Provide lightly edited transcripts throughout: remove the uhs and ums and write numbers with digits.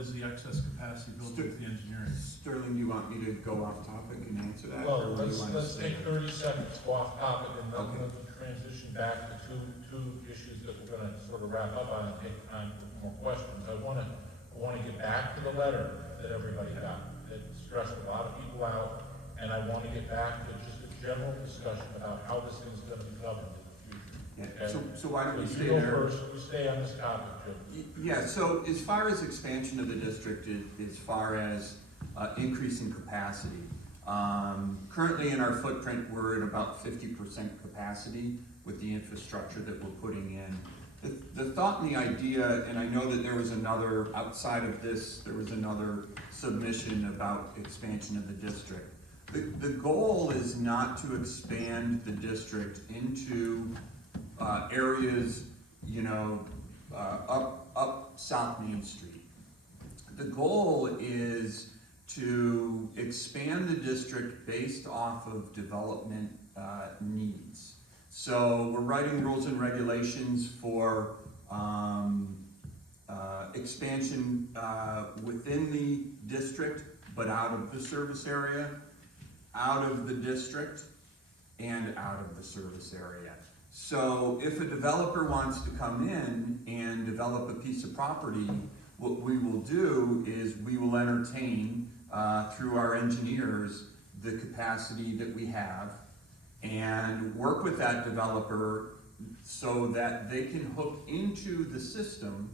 is the excess capacity built into the engineering? Sterling, you want me to go off topic and answer that? Well, or do you want to let's stay take there? 30 seconds, go off topic, and then Okay. we'll transition back to two issues that we're gonna sort of wrap up on and take time for more questions. I wanna get back to the letter that everybody got. It stressed a lot of people out, and I wanna get back to just a general discussion about how this thing's gonna be governed in the future. Yeah, Okay. so why don't we So stay you go there? first, you stay on this topic, Jim. Yeah, so as far as expansion of the district, as far as increasing capacity, currently in our footprint, we're at about 50% capacity with the infrastructure that we're putting in. The thought and the idea, and I know that there was another, outside of this, there was another submission about expansion of the district. The goal is not to expand the district into areas, you know, up South Main Street. The goal is to expand the district based off of development needs. So we're writing rules and regulations for expansion within the district, but out of the service area, out of the district, and out of the service area. So if a developer wants to come in and develop a piece of property, what we will do is we will entertain through our engineers the capacity that we have and work with that developer so that they can hook into the system,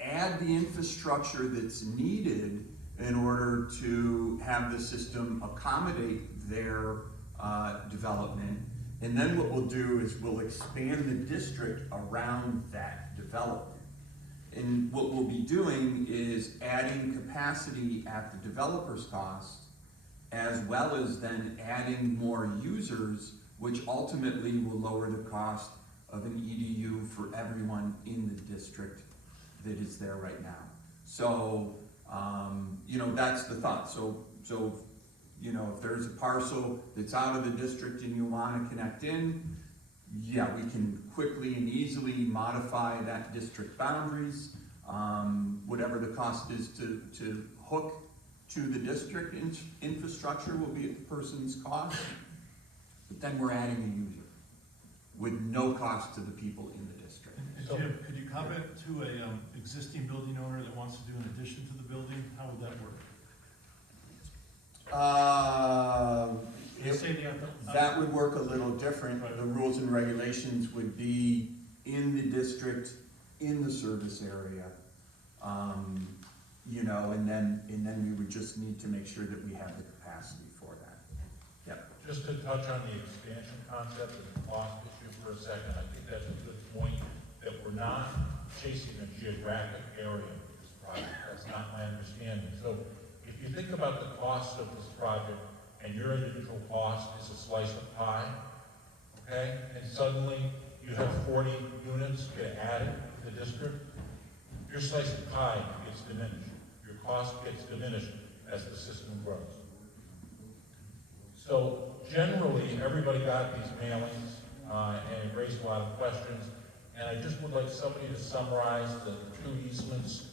add the infrastructure that's needed in order to have the system accommodate their development. And then what we'll do is we'll expand the district around that development. And what we'll be doing is adding capacity at the developer's cost, as well as then adding more users, which ultimately will lower the cost of an EDU for everyone in the district that is there right now. So, you know, that's the thought. So, you know, if there's a parcel that's out of the district and you want to connect in, yeah, we can quickly and easily modify that district boundaries. Whatever the cost is to hook to the district infrastructure will be at the person's cost, but then we're adding a user with no cost to the people in the district. And Jim, could you comment to a existing building owner that wants to do an addition to the building? How would that work? That would work a little different. Right. The rules and regulations would be in the district, in the service area. You know, and then we would just need to make sure that we have the capacity for that. Yep. Just to touch on the expansion concept and the cost issue for a second, I think that's a good point, that we're not chasing a geographic area with this project. That's not my understanding. So if you think about the cost of this project, and your individual cost is a slice of pie, okay? And suddenly you have 40 units get added to the district, your slice of pie gets diminished. Your cost gets diminished as the system grows. So generally, everybody got these mailings, and it raised a lot of questions. And I just would like somebody to summarize the two easements.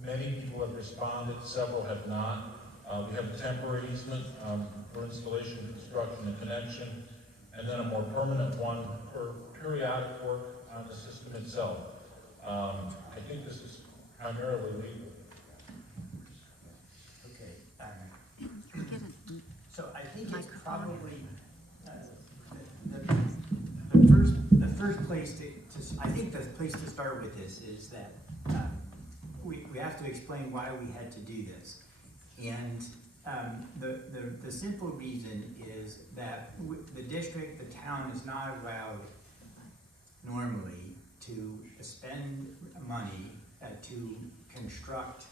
Many people have responded, several have not. We have a temporary easement for installation, construction, and connection, and then a more permanent one for periodic work on the system itself. I think this is primarily legal. Okay. So I think it's probably the first place to I think the place to start with this is that we have to explain why we had to do this. And the simple reason is that the district, the town is not allowed normally to spend money to construct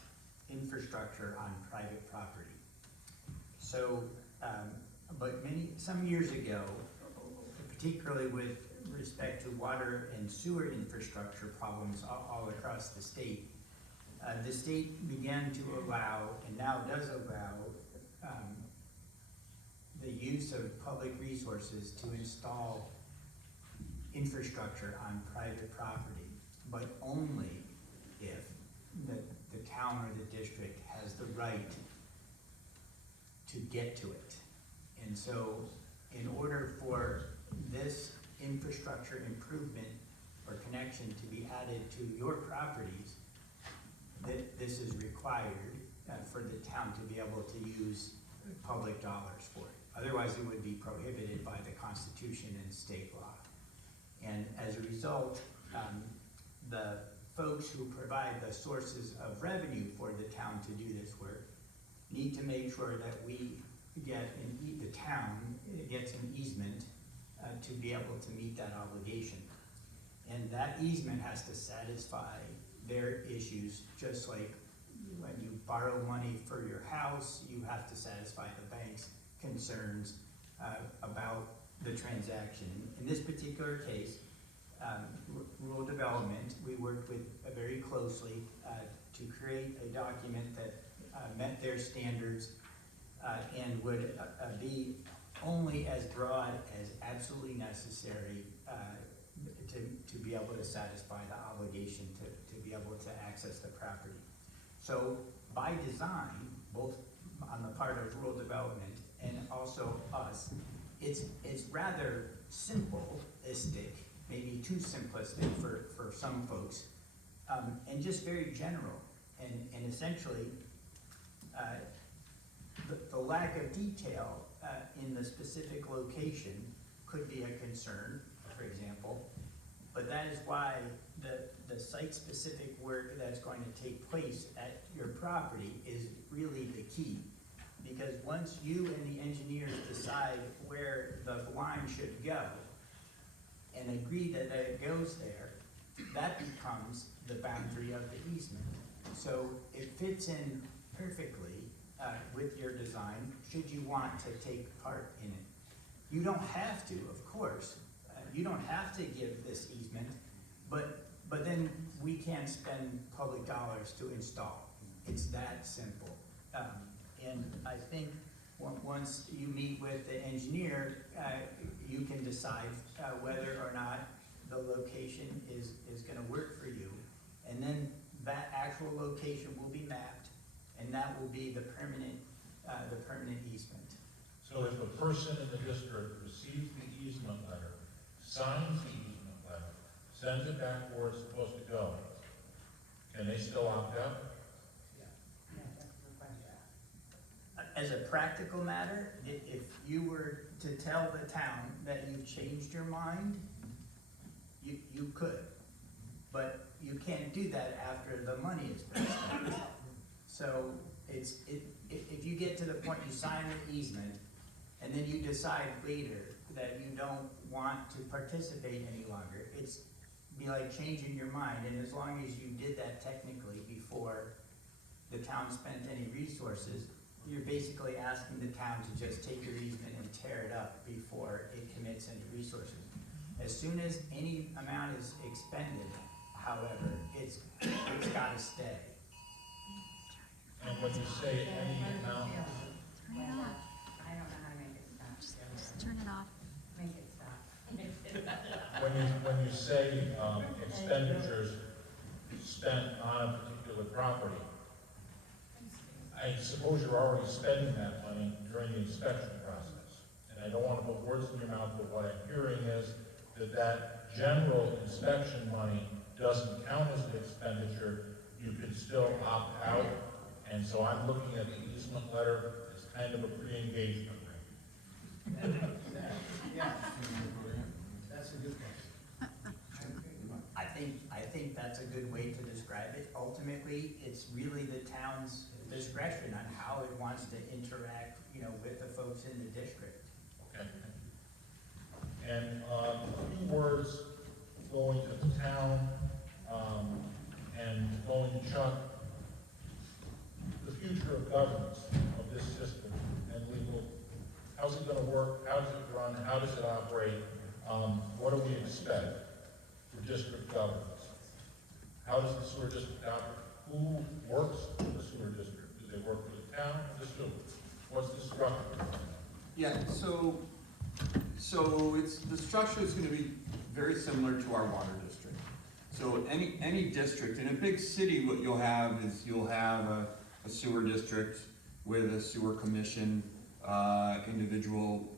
infrastructure on private property. So, but some years ago, particularly with respect to water and sewer infrastructure problems all across the state began to allow, and now does allow, the use of public resources to install infrastructure on private property, but only if the town or the district has the right to get to it. And so, in order for this infrastructure improvement or connection to be added to your properties, this is required for the town to be able to use public dollars for it. Otherwise, it would be prohibited by the Constitution and state law. And as a result, the folks who provide the sources of revenue for the town to do this work need to make sure that we get, the town gets an easement to be able to meet that obligation. And that easement has to satisfy their issues, just like when you borrow money for your house, you have to satisfy the bank's concerns about the transaction. In this particular case, rural development, we worked with very closely to create a document that met their standards and would be only as broad as absolutely necessary to be able to satisfy the obligation to be able to access the property. So by design, both on the part of rural development and also us, it's rather simplistic, maybe too simplistic for some folks, and just very general. And essentially, the lack of detail in the specific location could be a concern, for example, but that is why the site-specific work that's going to take place at your property is really the key. Because once you and the engineers decide where the line should go and agree that it goes there, that becomes the boundary of the easement. So it fits in perfectly with your design, should you want to take part in it. You don't have to, of course. You don't have to give this easement, but then we can't spend public dollars to install. It's that simple. And I think once you meet with the engineer, you can decide whether or not the location is gonna work for you. And then that actual location will be mapped, and that will be the permanent easement. So if a person in the district receives the easement letter, signs the easement letter, sends it back where it's supposed to go, can they still opt out? As a practical matter, if you were to tell the town that you've changed your mind, you could. But you can't do that after the money is been spent. So if you get to the point you sign the easement, and then you decide later that you don't want to participate any longer, it's be like changing your mind. And as long as you did that technically before the town spent any resources, you're basically asking the town to just take your easement and tear it up before it commits any resources. As soon as any amount is expended, however, it's gotta stay. And when you say any amount, Turn it off. I don't know how to make it stop. Just turn it off. Make it stop. when you say expenditures spent on a particular property, I suppose you're already spending that money during the inspection process. And I don't want to put words in your mouth, but what I'm hearing is that general inspection money doesn't count as an expenditure. You could still opt out. And so I'm looking at the easement letter as kind of a pre-engagement ring. Yeah, that's a good question. I think that's a good way to describe it. Ultimately, it's really the town's discretion on how it wants to interact, with the folks in the district. Okay. And a few words going to the town and going to Chuck. The future of governance of this system and legal, how's it gonna work, how does it run, how does it operate, what do we expect for district governance? How does the sewer district operate? Who works for the sewer district? Do they work for the town or the sewer? What's the structure? Yeah, so the structure is gonna be very similar to our water district. So any district, in a big city, what you'll have is you'll have a sewer district with a sewer commission, individuals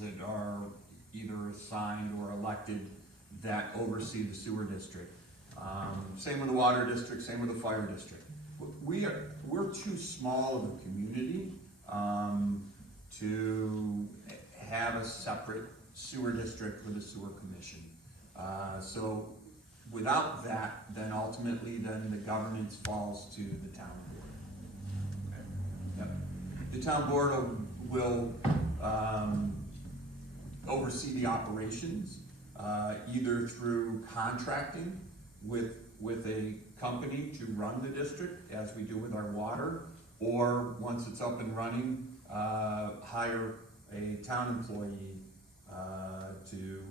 that are either assigned or elected that oversee the sewer district. Same with the water district, same with the fire district. We're too small of a community, to have a separate sewer district with a sewer commission. So without that, then ultimately, then the governance falls to the town board. Yep. The town board will oversee the operations, either through contracting with a company to run the district, as we do with our water, or once it's up and running, hire a town employee to,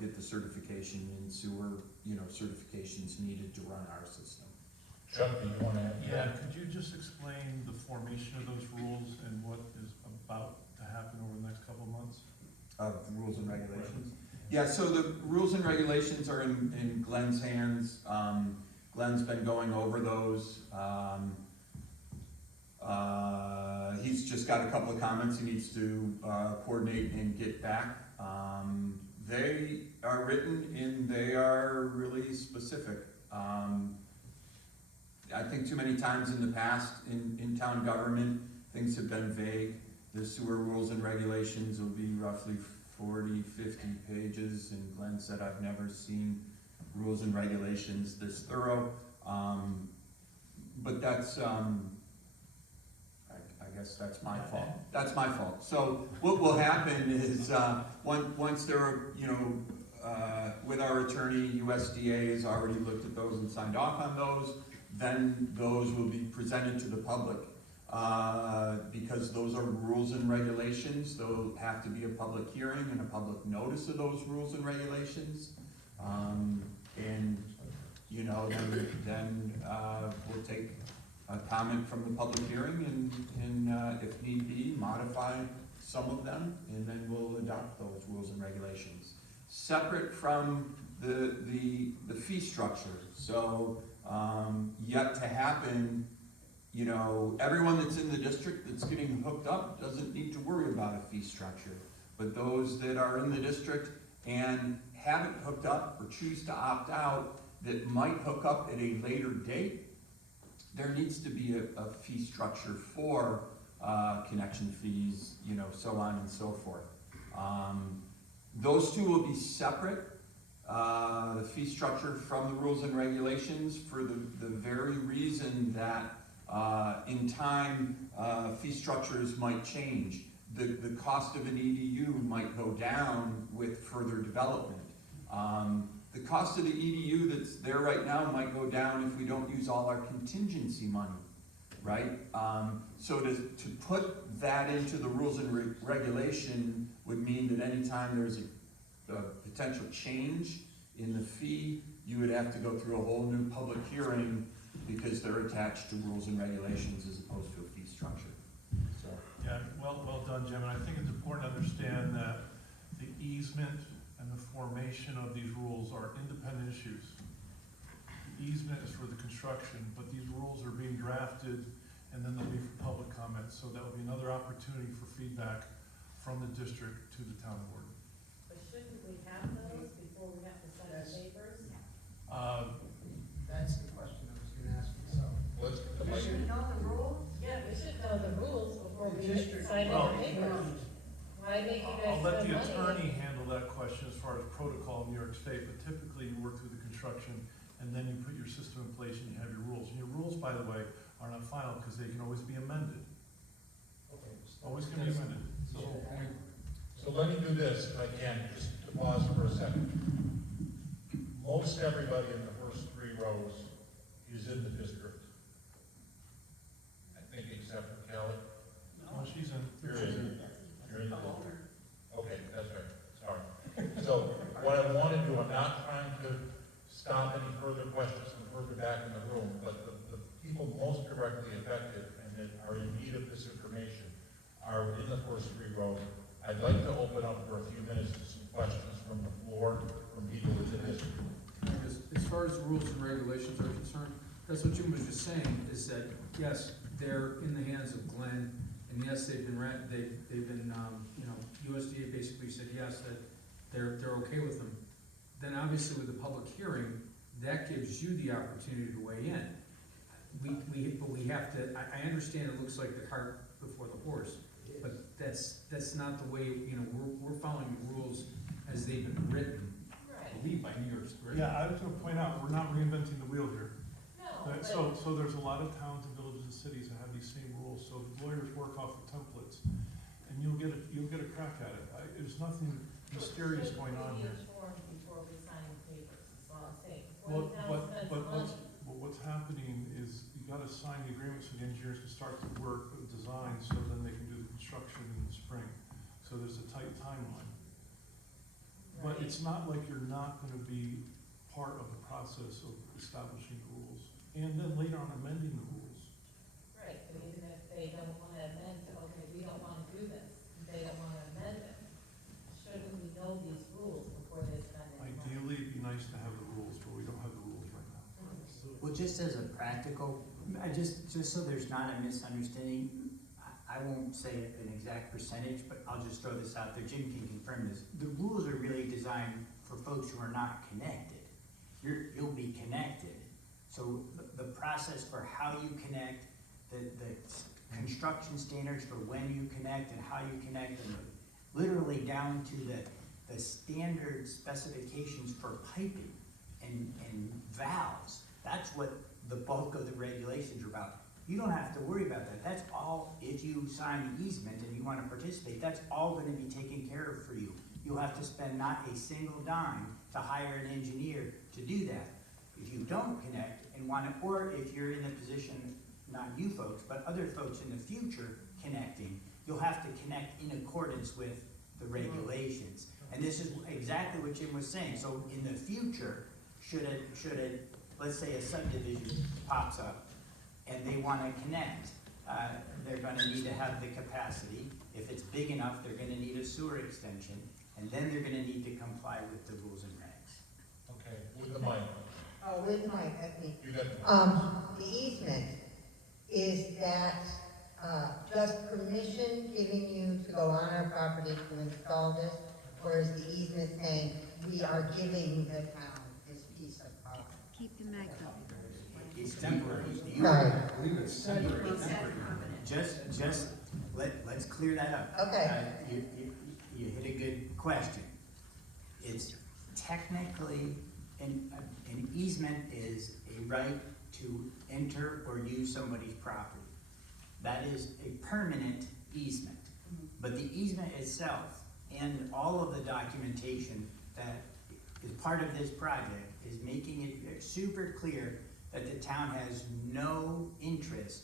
get the certification in sewer, certifications needed to run our system. Chuck, do you want to add? Yeah, could you just explain the formation of those rules and what is about to happen over the next couple of months? Of rules and regulations? Yeah, so the rules and regulations are in Glenn's hands. Glenn's been going over those. He's just got a couple of comments he needs to coordinate and get back. They are written and they are really specific. I think too many times in the past in town government, things have been vague. The sewer rules and regulations will be roughly 40, 50 pages, and Glenn said, I've never seen rules and regulations this thorough. But that's, I guess that's my fault. That's my fault. So what will happen is, once they're, with our attorney, USDA has already looked at those and signed off on those, then those will be presented to the public. Because those are rules and regulations, there'll have to be a public hearing and a public notice of those rules and regulations. Then we'll take a comment from the public hearing and if need be, modify some of them, and then we'll adopt those rules and regulations. Separate from the fee structure. So, yet to happen, everyone that's in the district that's getting hooked up doesn't need to worry about a fee structure. But those that are in the district and haven't hooked up or choose to opt out that might hook up at a later date, there needs to be a fee structure for connection fees, so on and so forth. Those two will be separate. The fee structure from the rules and regulations for the very reason that in time, fee structures might change. The cost of an EDU might go down with further development. The cost of the EDU that's there right now might go down if we don't use all our contingency money, right? So to put that into the rules and regulation would mean that anytime there's a potential change in the fee, you would have to go through a whole new public hearing because they're attached to rules and regulations as opposed to a fee structure. So. Yeah, well done, Jim, and I think it's important to understand that the easement and the formation of these rules are independent issues. The easement is for the construction, but these rules are being drafted and then they'll be for public comment, so that will be another opportunity for feedback from the district to the town board. But shouldn't we have those before we have to sign the papers? That's the question I was gonna ask myself. Let's get the We mic. should know the rules. Yeah, we should know the rules before The we district sign Well, the papers. Why make you guys I'll let spend the money? attorney handle that question as far as protocol in New York State, but typically you work through the construction and then you put your system in place and you have your rules. And your rules, by the way, are not final because they can always be amended. Okay. Always can be amended. So let me do this, if I can, just to pause for a second. Most everybody in the first 3 rows is in the district. I think except for Kelly. Oh, she's in. You're in. You're in the district. Okay, that's right, sorry. So what I want to do, I'm not trying to stop any further questions from further back in the room, but the people most directly affected and that are in need of this information are in the first 3 rows. I'd like to open up for a few minutes to some questions from the floor, from people in the district. as rules and regulations are concerned, that's what Jim was just saying, is that, yes, they're in the hands of Glenn, and yes, they've been, you know, USDA basically said yes, that they're okay with them. Then obviously with the public hearing, that gives you the opportunity to weigh in. But we have to, I understand it looks like the cart before the horse, but that's not the way, you know, we're following the rules as they've been written, I believe by New York State. Yeah, I was gonna point out, we're not reinventing the wheel here. No, but. So there's a lot of towns and villages and cities that have these same rules, so lawyers work off the templates, and you'll get a crack at it. There's nothing mysterious going on here. Informed before we sign the papers, that's all I'm saying. Well, Before the town spends money. what's happening is you gotta sign the agreement so the engineers can start the work, the design, so then they can do the construction in the spring. So there's a tight timeline. But Right. it's not like you're not gonna be part of the process of establishing the rules, and then later on amending the rules. Right, but even if they don't wanna amend, okay, we don't wanna do this, they don't wanna amend it, shouldn't we know these rules before they spend any money? Ideally, it'd be nice to have the rules, but we don't have the rules right now. Well, just as a practical, just so there's not a misunderstanding, I won't say an exact percentage, but I'll just throw this out there, Jim can confirm this. The rules are really designed for folks who are not connected. You'll be connected. So the process for how you connect, the construction standards for when you connect and how you connect, and literally down to the standard specifications for piping and valves. That's what the bulk of the regulations are about. You don't have to worry about that. That's all, if you sign the easement and you wanna participate, that's all gonna be taken care of for you. You'll have to spend not a single dime to hire an engineer to do that. If you don't connect and wanna, or if you're in a position, not you folks, but other folks in the future connecting, you'll have to connect in accordance with the regulations. And this is exactly what Jim was saying. So in the future, should let's say a subdivision pops up and they wanna connect, they're gonna need to have the capacity. If it's big enough, they're gonna need a sewer extension, and then they're gonna need to comply with the rules and regs. Okay, with the mic. Oh, with my, I think, You got the mic. the easement, is that, just permission giving you to go on our property to install this? Or is the easement saying, we are giving the town this piece of property? Keep the mic up. It's temporary. Sorry. I believe it's temporary. Let's clear that up. Okay. You hit a good question. It's technically, an easement is a right to enter or use somebody's property. That is a permanent easement. But the easement itself and all of the documentation that is part of this project is making it super clear that the town has no interest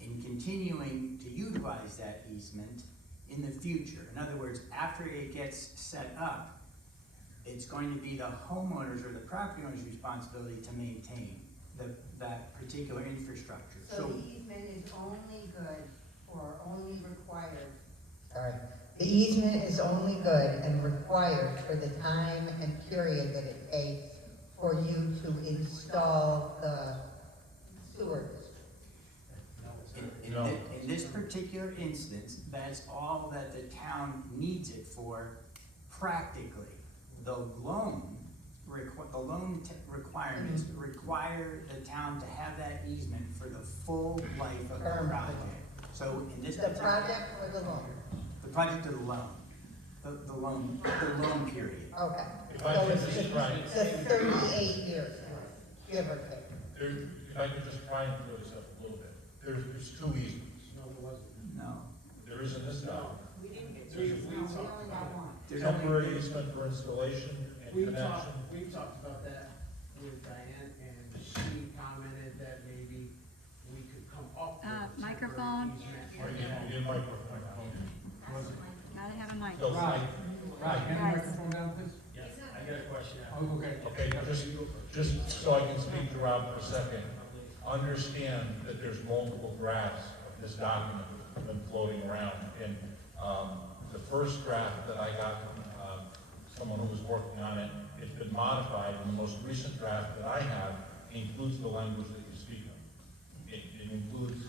in continuing to utilize that easement in the future. In other words, after it gets set up, it's going to be the homeowner's or the property owner's responsibility to maintain that particular infrastructure. So the easement is only good or only required, sorry, the easement is only good and required for the time and period that it takes for you to install the sewer district. In this particular instance, that's all that the town needs it for practically. The loan requirements require the town to have that easement for the full life of the project. So in this The particular. project or the loan? The project of the loan, the loan period. Okay. If I So could it's just try, the 38 years, give or take. if I could just try and clear this up a little bit. There's two easements. No, there wasn't. No. There is in this document. We didn't get. We We talked only got about one. There's only- Temporary easement for installation and connection. We've talked about that with Diane, and she commented that maybe we could come up with a temporary Microphone. easement. Or in microphone. Gotta have a mic. So, Right, hand the Guys. microphone down, please. I got a question. Oh, okay. okay, just so I can speak to Rob for a second. Understand that there's multiple drafts of this document that have been floating around. And the first draft that I got from someone who was working on it. It's been modified, and the most recent draft that I have includes the language that you speak of. It includes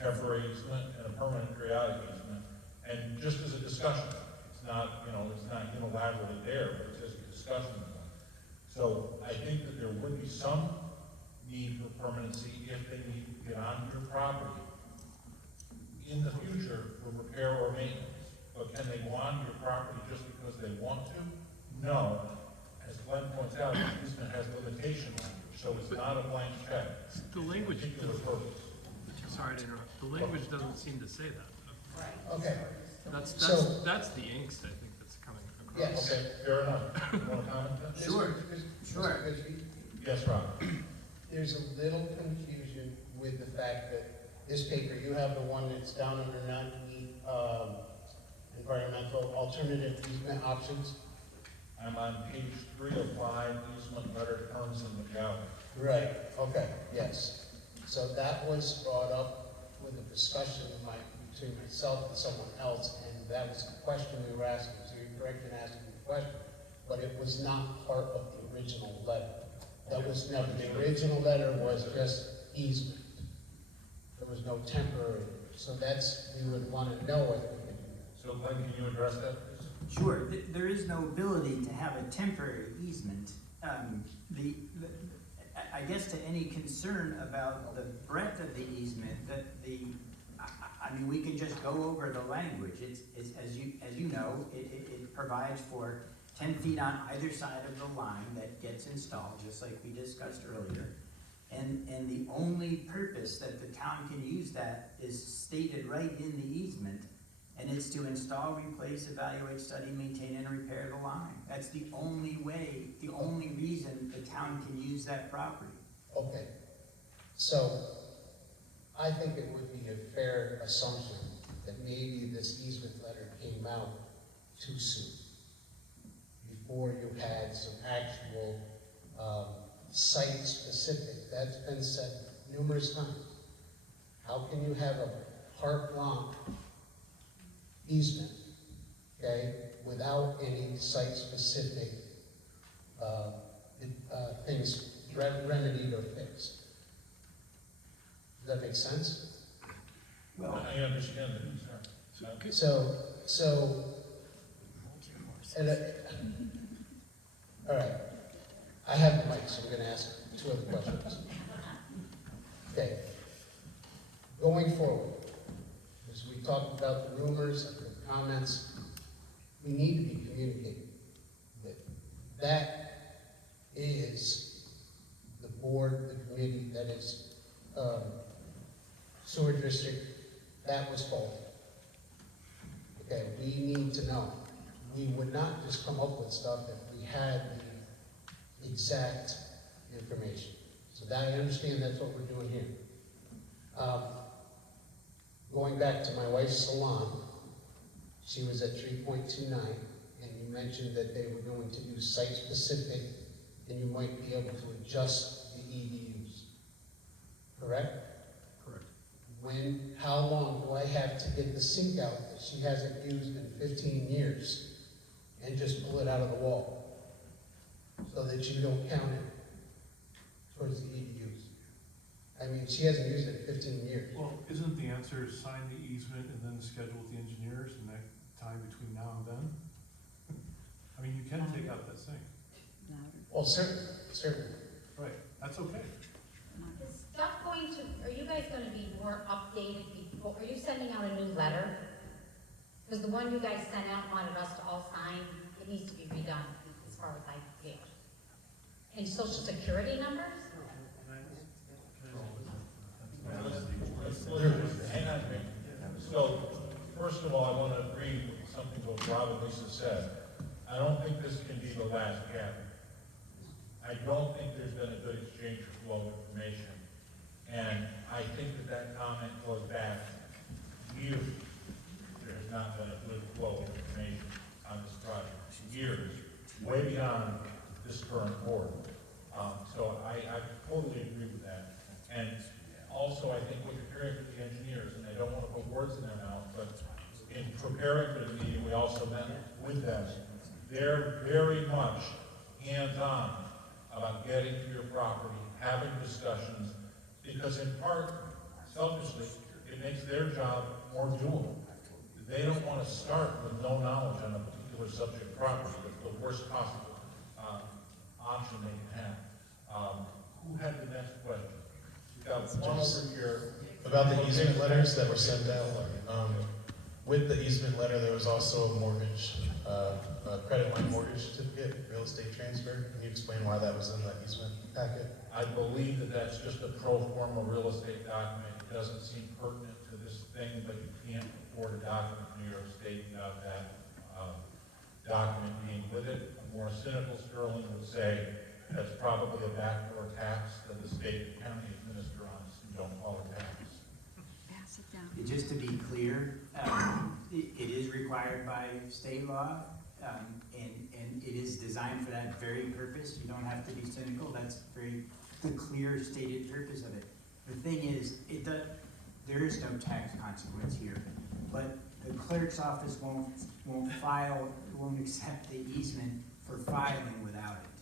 temporary easement and a permanent periodic easement, and just as a discussion. It's not, it's not unilaterally there, but it's just a discussion point. So I think that there would be some need for permanency if they need to get onto your property in the future for repair or maintenance. But can they go onto your property just because they want to? No. As Glenn points out, the easement has limitation language, so it's not a blank check. The language, Particular purpose. sorry to interrupt, the language doesn't seem to say that. Okay, That's the angst, I think, that's coming across. yes. Okay, fair enough. You want to comment then? Sure, sure. Yes, Rob? There's a little confusion with the fact that this paper, you have the one that's down under non-weed, environmental alternative easement options. I'm on page 3 of 5, easement letter terms and legality. Right, okay, yes. So that was brought up with a discussion between myself and someone else, and that was the question we were asking, so you're correct in asking the question, but it was not part of the original letter. That was never, the original letter was just easement. There was no temporary, so that's, we would want to know if we can do that. So Glenn, can you address that, please? Sure, there is no ability to have a temporary easement. I guess to any concern about the breadth of the easement, I mean, we can just go over the language. It's as you know, it provides for 10 feet on either side of the line that gets installed, just like we discussed earlier. And the only purpose that the town can use that is stated right in the easement, and it's to install, replace, evaluate, study, maintain, and repair the line. That's the only way, the only reason the town can use that property. Okay, so I think it would be a fair assumption that maybe this easement letter came out too soon, before you had some actual site-specific, that's been said numerous times. How can you have a carte-blanche easement, okay, without any site-specific things remedied or fixed? Does that make sense? Well, I understand the concern. So, and, all right, I have the mic, so I'm gonna ask 2 other questions. Okay, going forward, as we talked about the rumors and the comments, we need to be communicating with. That is the board, the committee, that is sewer district, that was faulty. Okay, we need to know. We would not just come up with stuff if we had the exact information. So that, I understand that's what we're doing here. Going back to my wife's salon, she was at 3.29, and you mentioned that they were going to do site-specific, and you might be able to adjust the EDUs. Correct? Correct. How long do I have to get the sink out that she hasn't used in 15 years and just pull it out of the wall so that you don't count it towards the EDUs? I mean, she hasn't used it in 15 years. Well, isn't the answer sign the easement and then schedule with the engineers and that time between now and then? I mean, you can take out that sink. Well, certainly. Right, that's okay. Is stuff going to, are you guys gonna be more updated before, are you sending out a new letter? Because the one you guys sent out wanted us to all sign, it needs to be redone as far as I get. And social security numbers? Hang on a minute. So, first of all, I want to agree with something what Rob and Lisa said. I don't think this can be the last gathering. I don't think there's been a good exchange of flow of information. And I think that comment goes back years. There has not been a good flow of information on this project. Years, way beyond this current board. So I totally agree with that. And also, I think what you're hearing from the engineers, and I don't want to put words in their mouth, but in preparing for the meeting, we also met with them. they're very much hands-on about getting to your property, having discussions, because in part, selfishly, it makes their job more doable. They don't want to start with no knowledge on a particular subject property. It's the worst possible option they can have. Who had the next question? We got one over here. About the easement letters that were sent out, with the easement letter, there was also a mortgage, a credit line mortgage certificate, real estate transfer. Can you explain why that was in the easement packet? I believe that that's just a pro forma real estate document. It doesn't seem pertinent to this thing, but you can't afford a document from New York State without that document being with it. A more cynical Sterling would say that's probably a backdoor tax that the state and county administer on us who don't call it tax. Pass it down. Just to be clear, it is required by state law, and it is designed for that very purpose. You don't have to be cynical, that's the clear stated purpose of it. The thing is, there is no tax consequence here, but the clerk's office won't accept the easement for filing without it.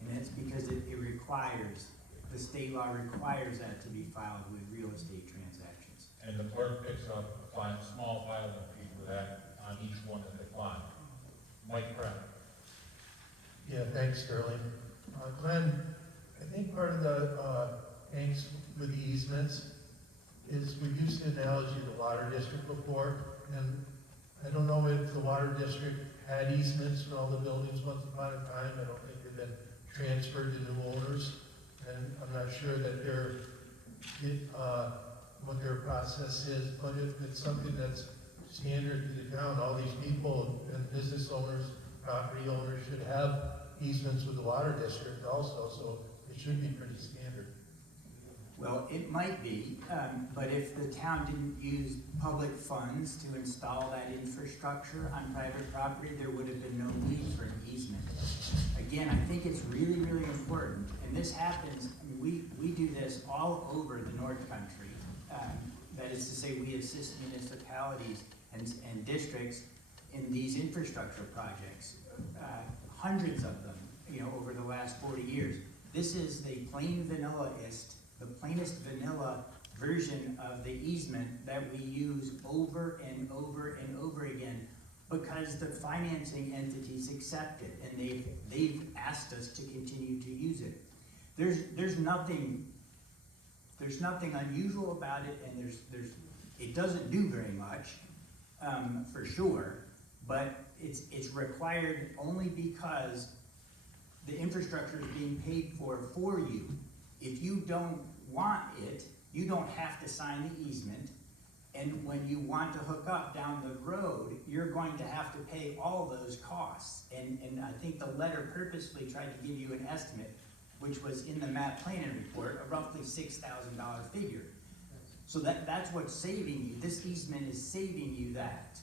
And that's because it requires, the state law requires that to be filed with real estate transactions. And the clerk picks up a small filing fee for that on each one that they file. Mike Pratt. Yeah, thanks, Sterling. Glenn, I think part of the angst with the easements is we've used the analogy of the water district before, and I don't know if the water district had easements for all the buildings once upon a time. I don't think they've been transferred to new owners, and I'm not sure that what their process is, but if it's something that's standard to the town, all these people and business owners, property owners should have easements with the water district also, so it should be pretty standard. Well, it might be, but if the town didn't use public funds to install that infrastructure on private property, there would have been no need for an easement. Again, I think it's really, really important, and this happens, I mean, we do this all over the North Country. That is to say, we assist municipalities and districts in these infrastructure projects, hundreds of them, over the last 40 years. This is the the plainest vanilla version of the easement that we use over and over and over again because the financing entities accept it and they've asked us to continue to use it. There's nothing unusual about it, and it doesn't do very much, for sure, but it's required only because the infrastructure is being paid for you. If you don't want it, you don't have to sign the easement, and when you want to hook up down the road, you're going to have to pay all those costs. And I think the letter purposely tried to give you an estimate, which was in the map planning report, a roughly $6,000 figure. So that's what's saving you. This easement is saving you that.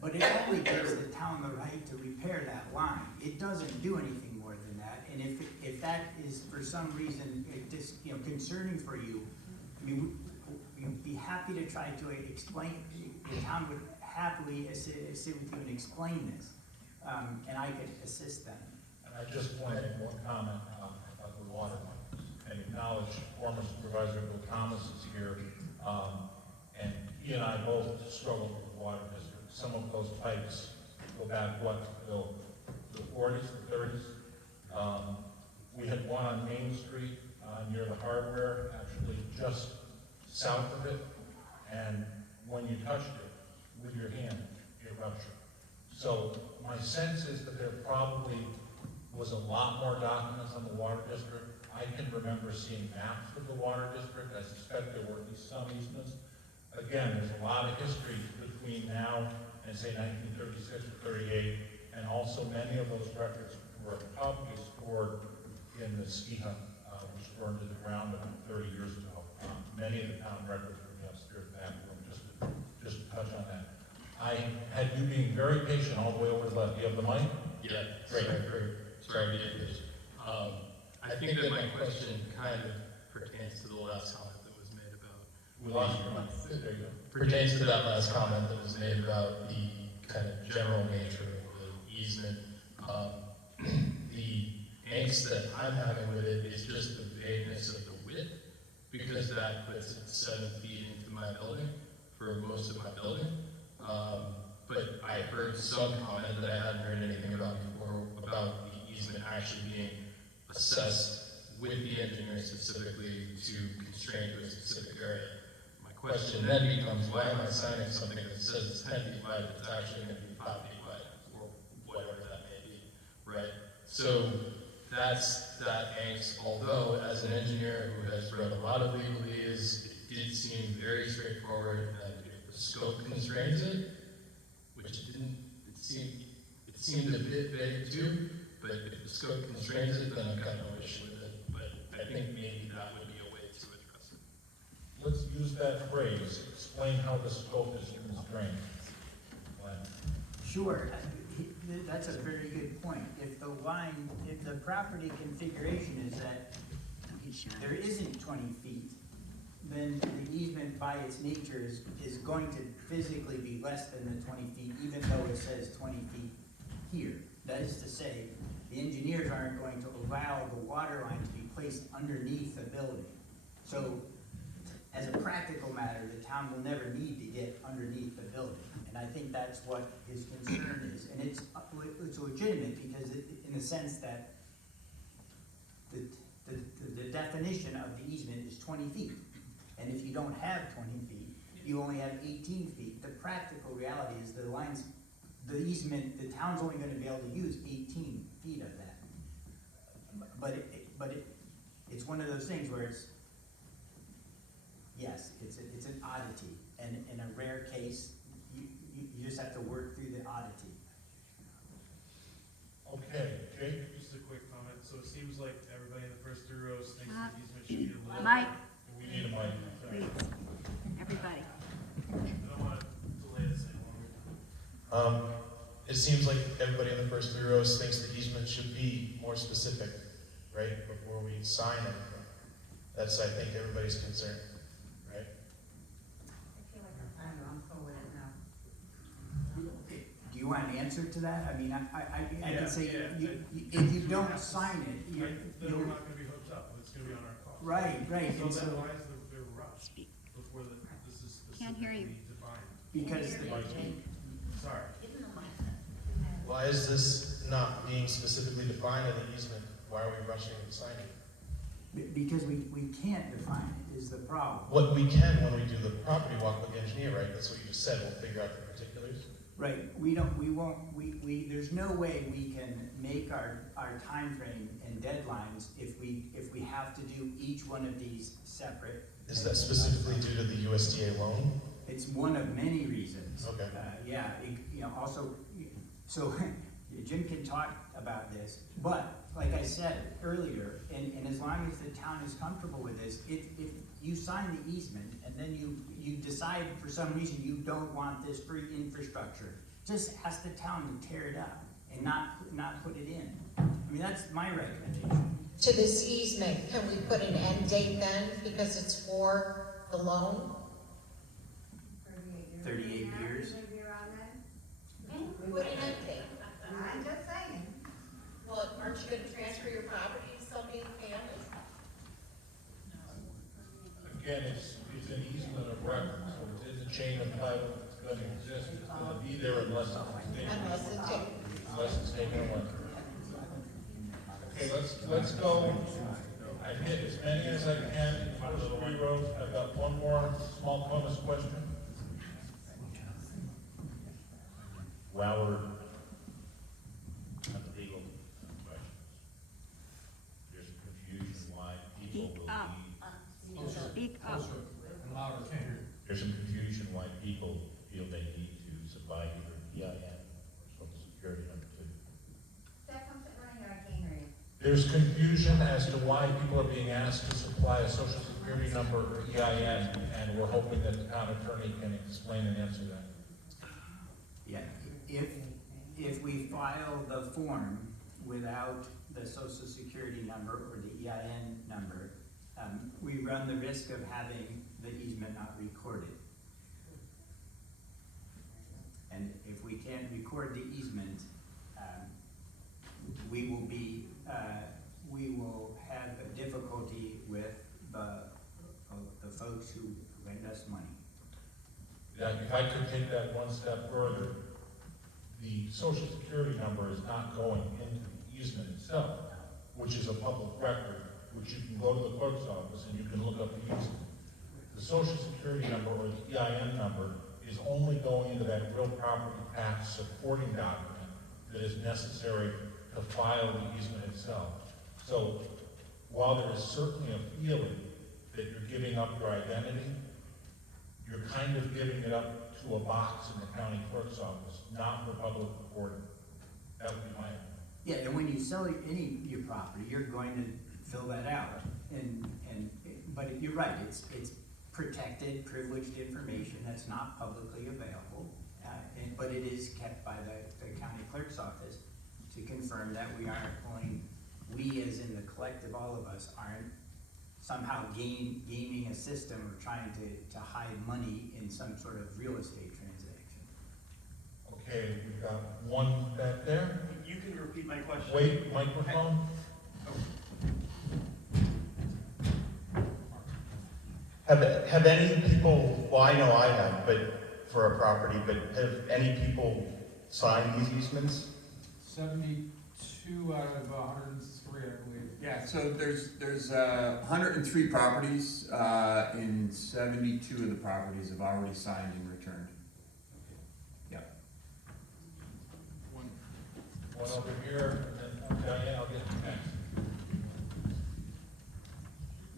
But it only gives the town the right to repair that line. It doesn't do anything more than that. And if that is for some reason concerning for you, I mean, we'd be happy to try to explain. The town would happily sit with you and explain this, and I could assist them. And I just want to make one comment about the water lines and acknowledge former Supervisor Bill Thomas is here, and he and I both struggle with the water district. Some of those pipes go back, Bill, the 40s, the 30s. We had one on Main Street near the hardware, actually just south of it, and when you touched it with your hand, it ruptured. So my sense is that there probably was a lot more documents on the water district. I can remember seeing maps of the water district. I suspect there were at least some easements. Again, there's a lot of history between now and say 1936 or 38, and also many of those records were probably stored in the ski hut, which burned to the ground about 30 years ago. Many of the town records are in the upstairs back room, just to touch on that. I had you being very patient all the way over to the left. Do you have the mic? Yeah, Great. sorry to do this. I think that my question kind of pertains to the last comment that was made about. We lost your mic. There you go. Pertains to that last comment that was made about the kind of general nature of the easement. The angst that I'm having with it is just the vagueness of the width, because that puts it 7 feet into my building for most of my building. But I heard some comment that I hadn't heard anything about before about the easement actually being assessed with the engineer specifically to constrain to a specific area. My question then becomes, why am I signing something that says it's 10 feet wide, but it's actually going to be 5 feet wide, or whatever that may be, right? So that's that angst, although as an engineer who has read a lot of legalese, it did seem very straightforward, and if the scope constrains it, which it didn't, it seemed a bit vague too, but if the scope constrains it, then I've got no issue with it, but I think maybe that would be a way to address it. Let's use that phrase, explain how the scope is constrained. Glenn. Sure, that's a very good point. If the property configuration is that there isn't 20 feet, then the easement by its nature is going to physically be less than the 20 feet, even though it says 20 feet here. That is to say, the engineers aren't going to allow the water line to be placed underneath the building. So, as a practical matter, the town will never need to get underneath the building. And I think that's what his concern is. And it's legitimate because in the sense that the definition of the easement is 20 feet. And if you don't have 20 feet, you only have 18 feet. The practical reality is the easement, the town's only going to be able to use 18 feet of that. But it's one of those things where yes, it's an oddity. And in a rare case, you just have to work through the oddity. Okay, Jake? Just a quick comment. So it seems like everybody in the first 3 rows thinks the easement should be a little. Mike, We need a mic. please, everybody. I don't want to delay this any longer. It seems like everybody in the first 3 rows thinks the easement should be more specific, right, before we sign anything. That's, I think, everybody's concern, right? I feel like I'm cool with it now. Do you want an answer to that? I mean, I Yeah, can say, yeah. if you don't sign it, Then we're you're, not going to be hooked up. It's going to be on our cost. right, So and then so, why is there a rush Speak. before this is Can't hear you. specifically defined? because, Sorry. Give him the mic. Why is this not being specifically defined in the easement? Why are we rushing to sign it? because we can't define it is the problem. What we can when we do the property walk with the engineer, right? That's what you just said, we'll figure out the particulars. Right, there's no way we can make our timeframe and deadlines if we have to do each one of these separate. Is that specifically due to the USDA loan? It's one of many reasons. Okay. Yeah, also, so Jim can talk about this, but like I said earlier, and as long as the town is comfortable with this, if you sign the easement and then you decide for some reason you don't want this free infrastructure, just ask the town to tear it up and not put it in. I mean, that's my recommendation. To this easement, can we put an end date then, because it's for the loan? 38 years. Maybe around then? We put an end date. I'm just saying. Well, aren't you gonna transfer your property to somebody in the family? Again, it's an easement of record, so it's in the chain of title, it's going to exist, it's going to be there unless it's taken away. Okay, let's go. I hit as many as I can in the first 3 rows. I've got one more small bonus question. Howard, legal questions. There's confusion why people Speak will up. need. Speak up. Closer and louder, can't hear you. There's some confusion why people feel they need to supply either EIN or social security number 2. That comes running, I can't hear you. There's confusion as to why people are being asked to supply a social security number or EIN, and we're hoping that the town attorney can explain and answer that. Yeah, if we file the form without the social security number or the EIN number, we run the risk of having the easement not recorded. And if we can't record the easement, we will have a difficulty with the folks who lend us money. Yeah, if I could take that one step further, the social security number is not going into the easement itself, which is a public record, which you can go to the clerk's office and you can look up the easement. The social security number or the EIN number is only going into that real property tax supporting document that is necessary to file the easement itself. So while there is certainly a feeling that you're giving up your identity, you're kind of giving it up to a box in the county clerk's office, not for public reporting. That would be my opinion. Yeah, and when you sell your property, you're going to fill that out, but you're right, it's protected, privileged information that's not publicly available, but it is kept by the county clerk's office to confirm that we as in the collective, all of us, aren't somehow gaming a system or trying to hide money in some sort of real estate transaction. Okay, we've got one back there. You can repeat my question. Wait, microphone. Have any people, well, I know I have, but for a property, but have any people signed these easements? 72 out of 103, I believe. Yeah, so there's 103 properties, and 72 of the properties have already signed and returned. Yeah. One over here, and then Diane, I'll get you next.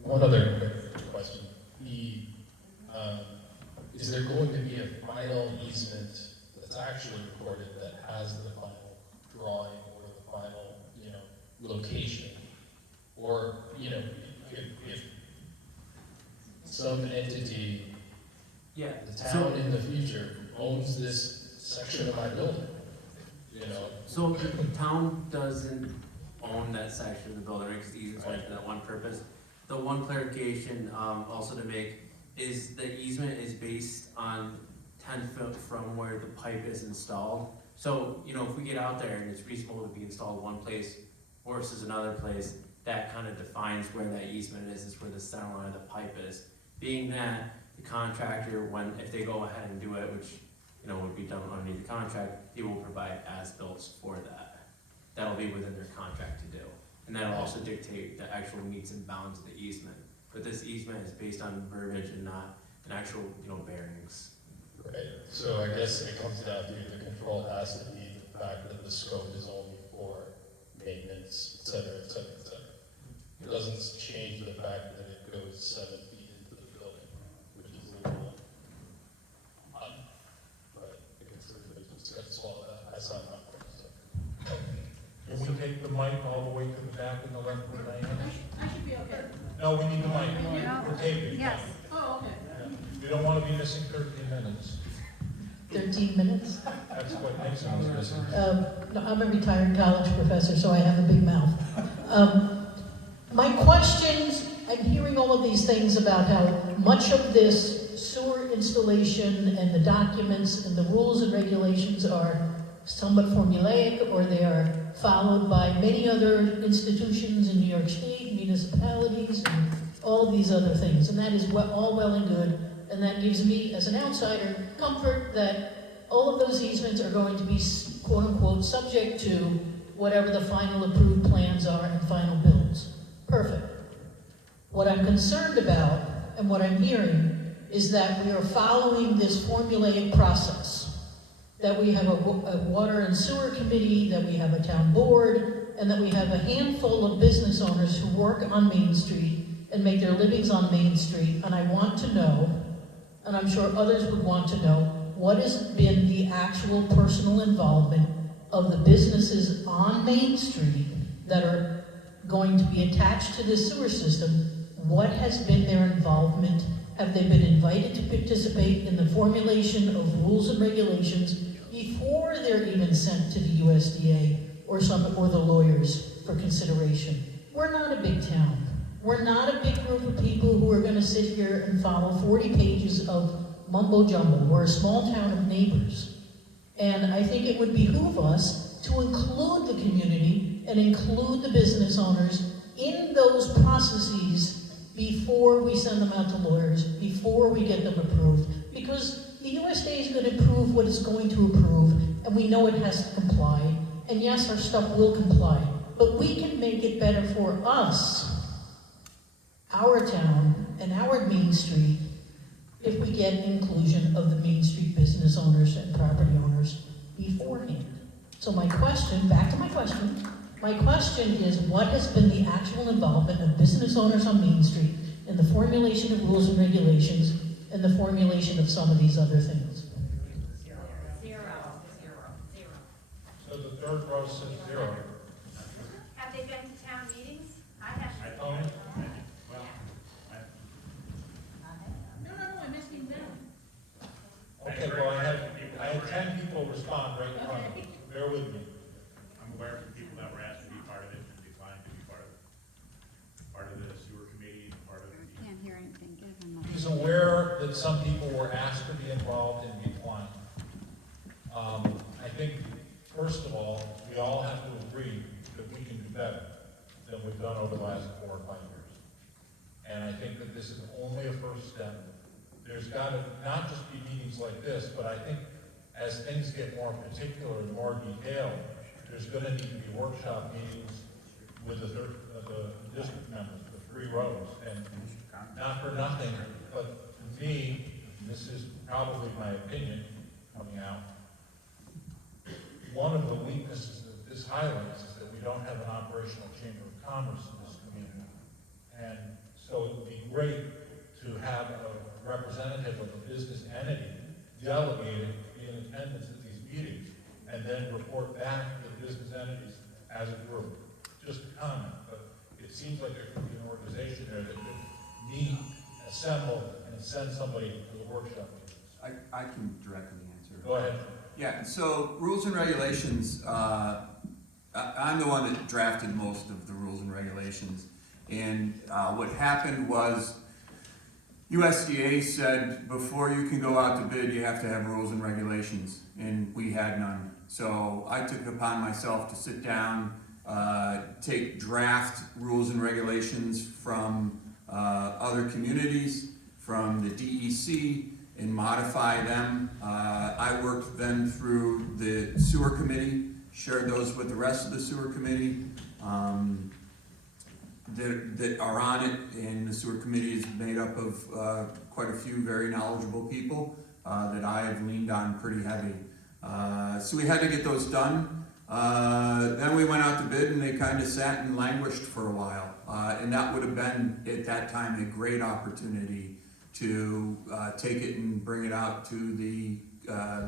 One other quick question. Is there going to be a final easement that's actually recorded that has the final drawing or the final, location? Or, if some entity, Yeah. the town in the future owns this section of my building, So the town doesn't own that section of the building, because the easement's only for that one purpose. The one clarification, also to make, is the easement is based on 10 foot from where the pipe is installed. So, if we get out there and it's reasonable to be installed one place versus another place, that kind of defines where that easement is where the center line of the pipe is. Being that the contractor, if they go ahead and do it, which, would be done underneath the contract, they will provide as-built for that. That'll be within their contract to do. And that'll also dictate the actual meets and bounds of the easement. But this easement is based on verbiage and not an actual, bearings. right? So I guess it comes down to the control has to be the fact that the scope is only for maintenance, et cetera, et cetera, et cetera. It doesn't change the fact that it goes 7 feet into the building, which is a little odd. But I guess everybody just got to swallow that. I signed up for it, so. Can we take the mic all the way to the back in the left of the lane? I should be okay. No, we need the mic. Yeah. We're taping. Yes. Oh, okay. You don't want to be missing 13 minutes. 13 minutes. That's what Nixon was missing. No, I'm a retired college professor, so I have a big mouth. My questions, I'm hearing all of these things about how much of this sewer installation and the documents and the rules and regulations are somewhat formulaic, or they are followed by many other institutions in New York State, municipalities, and all of these other things. And that is all well and good, and that gives me, as an outsider, comfort that all of those easements are going to be, quote-unquote, subject to whatever the final approved plans are and final builds. Perfect. What I'm concerned about, and what I'm hearing, is that we are following this formulaic process. That we have a water and sewer committee, that we have a town board, and that we have a handful of business owners who work on Main Street and make their livings on Main Street. And I want to know, and I'm sure others would want to know, what has been the actual personal involvement of the businesses on Main Street that are going to be attached to this sewer system. What has been their involvement? Have they been invited to participate in the formulation of rules and regulations before they're even sent to the USDA or the lawyers for consideration? We're not a big town. We're not a big group of people who are going to sit here and follow 40 pages of mumbo jumbo. We're a small town of neighbors. And I think it would behoove us to include the community meeting and include the business owners in those processes before we send them out to lawyers, before we get them approved. Because the USDA is going to approve what it's going to approve, and we know it has to comply. And yes, our stuff will comply. But we can make it better for us, our town, and our Main Street, if we get inclusion of the Main Street business owners and property owners beforehand. So my question, back to my question is, what has been the actual involvement of business owners on Main Street in the formulation of rules and regulations and the formulation of some of these other things? Zero. So the third row says 0. Have they been to town meetings? I have. Tony? No, I'm asking them. Okay, well, I had 10 people respond right in front of me. Bear with me. I'm aware of the people that were asked to be part of it and declined to be part of the sewer committee, part of the. Can't hear anything, give him a. He's aware that some people were asked to be involved and declined. I think, first of all, we all have to agree that we can do better than we've done over the last 4 or 5 years. And I think that this is only a first step. There's got to not just be meetings like this, but I think as things get more particular and more detailed, there's going to need to be workshop meetings with the district members, the 3 rows. And not for nothing, but to me, and this is probably my opinion coming out, one of the weaknesses that this highlights is that we don't have an operational chamber of commerce in this community. And so it would be great to have a representative of a business entity delegated to be in attendance at these meetings and then report back to the business entities as a group. Just a comment, but it seems like there could be an organization there that could meet, assemble, and send somebody to the workshop. I can directly answer. Go ahead. Yeah, so rules and regulations, I'm the one that drafted most of the rules and regulations. And what happened was USDA said before you can go out to bid, you have to have rules and regulations, and we had none. So I took it upon myself to sit down, take draft rules and regulations from other communities, from the DEC, and modify them. I worked then through the sewer committee, shared those with the rest of the sewer committee that are on it, and the sewer committee is made up of quite a few very knowledgeable people that I have leaned on pretty heavy. So we had to get those done. Then we went out to bid, and they kind of sat and languished for a while. And that would have been, at that time, a great opportunity to take it and bring it out to the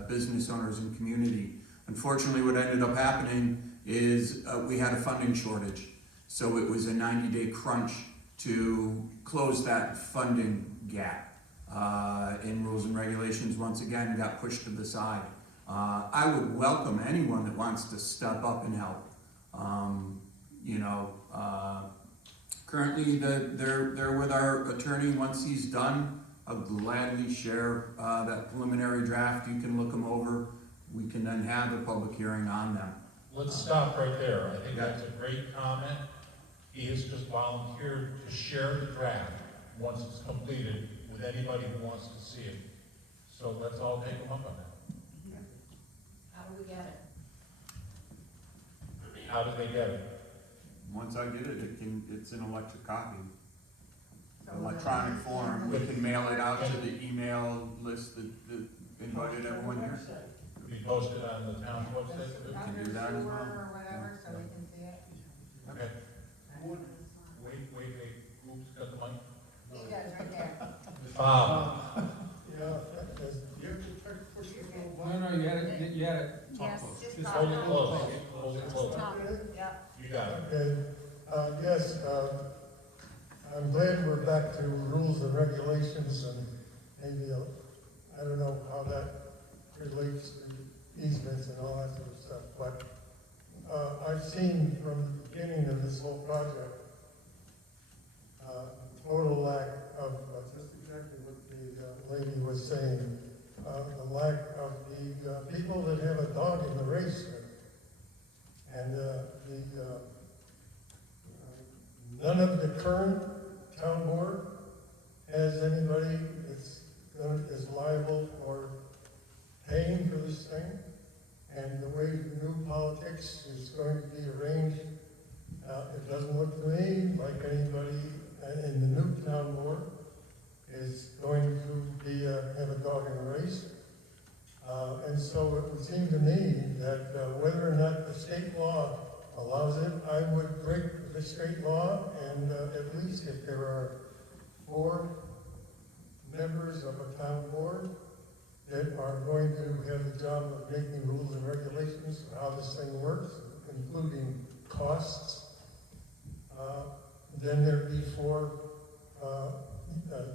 business owners and community. Unfortunately, what ended up happening is we had a funding shortage. So it was a 90-day crunch to close that funding gap. And rules and regulations, once again, got pushed to the side. I would welcome anyone that wants to step up and help. Currently, they're with our attorney. Once he's done, I'll gladly share that preliminary draft. You can look them over. We can then have a public hearing on them. Let's stop right there. I think that's a great comment. He has just volunteered to share the draft once it's completed with anybody who wants to see it. So let's all take him up on that. How do we get it? How do they get it? Once I get it, it's an electric copy. Electronic form. We can mail it out to the email list that invited everyone here. Be posted on the town website? We can do that as well. Or whatever, so we can see it. Okay. Wait, who's got the mic? He does, right there. Bob. No, you had it, Yes. Just Hold it talk. close. Hold it close. Talk. Yep. You got it. Okay, yes, I'm glad we're back to rules and regulations, and maybe, I don't know how that relates to easements and all that sort of stuff, but I've seen from the beginning of this whole project, total lack of, just exactly what the lady was saying, the lack of the people that have a dog in the race. And none of the current town board has anybody is liable for paying for this thing. And the way the new politics is going to be arranged, it doesn't look to me like anybody in the new town board is going to be have a dog in the race. And so it would seem to me that whether or not the state law allows it, I would break the state law, and at least if there are 4 members of a town board that are going to have the job of making rules and regulations for how this thing works, including costs, then there'd be 4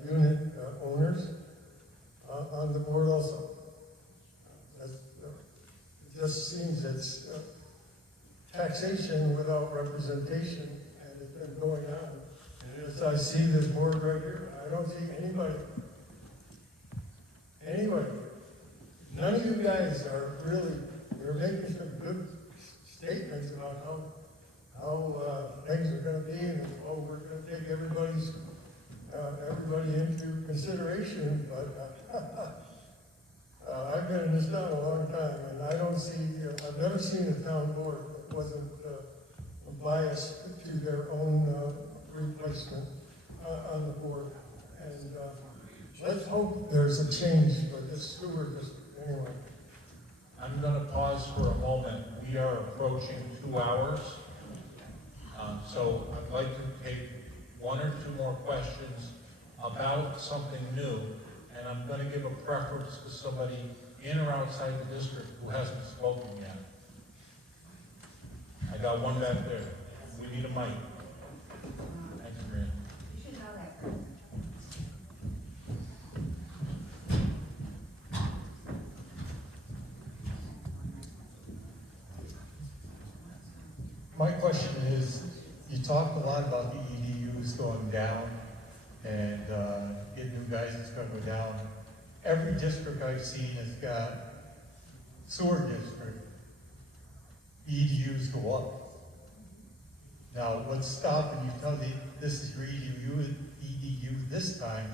unit owners on the board also. It just seems it's taxation without representation, and it's been going on. And as I see this board right here, I don't see anybody. None of you guys are really, you're making some good statements about how things are gonna be, and we're gonna take everybody into consideration, but I've been in this town a long time, and I don't see, I've never seen a town board that wasn't biased to their own replacement on the board. And let's hope there's a change for this sewer district anyway. I'm going to pause for a moment. We are approaching 2 hours. So I'd like to take 1 or 2 more questions about something new. And I'm going to give a preference to somebody in or outside the district who hasn't spoken yet. I got one back there. We need a mic. Thanks, Maria. You should know that person. My question is, you talked a lot about the EDUs going down and getting new guys that's going to go down. Every district I've seen has got sewer district, EDUs go up. Now, what's stopping you tell me this is your EDU this time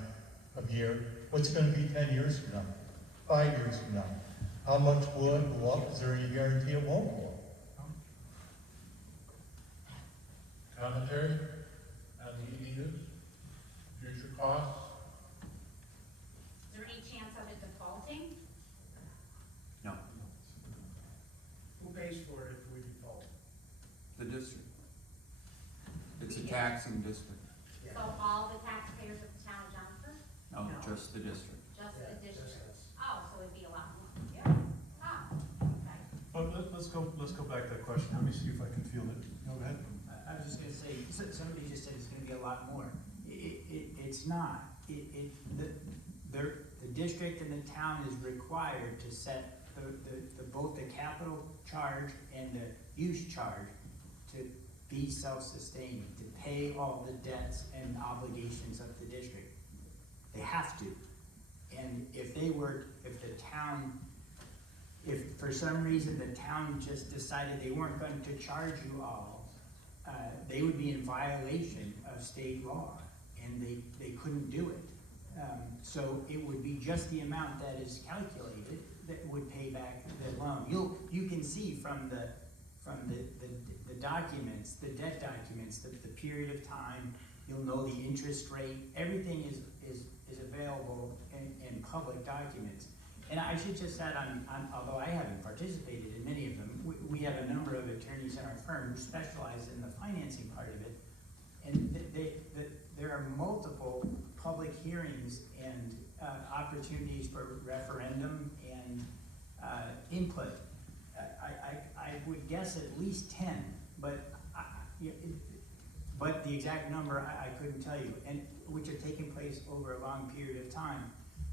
of year? What's going to be 10 years from now, 5 years from now? How much will it go up? Is there any guarantee it won't go up? Commentary on the EDUs? Future costs? Is there any chance of it defaulting? No, Who pays for it if we default? the district. It's a taxing district. So all the taxpayers of the town of Johnson? No, just the district. Just the district? Just us. Oh, so it'd be a lot more. Yeah. Oh, okay. But let's go back to that question. Let me see if I can field it. Go ahead. I was just gonna say, somebody just said it's gonna be a lot more. It's not. The district and the town is required to set both the capital charge and the use charge to be self-sustaining, to pay all the debts and obligations of the district. They have to. And if for some reason the town just decided they weren't going to charge you all, they would be in violation of state law, and they couldn't do it. So it would be just the amount that is calculated that would pay back the loan. You can see from the documents, the debt documents, the period of time, you'll know the interest rate, everything is available in public documents. And I should just add, although I haven't participated in many of them, we have a number of attorneys in our firm who specialize in the financing part of it. And there are multiple public hearings and opportunities for referendum and input. I would guess at least 10, but the exact number I couldn't tell you, and which have taken place over a long period of time.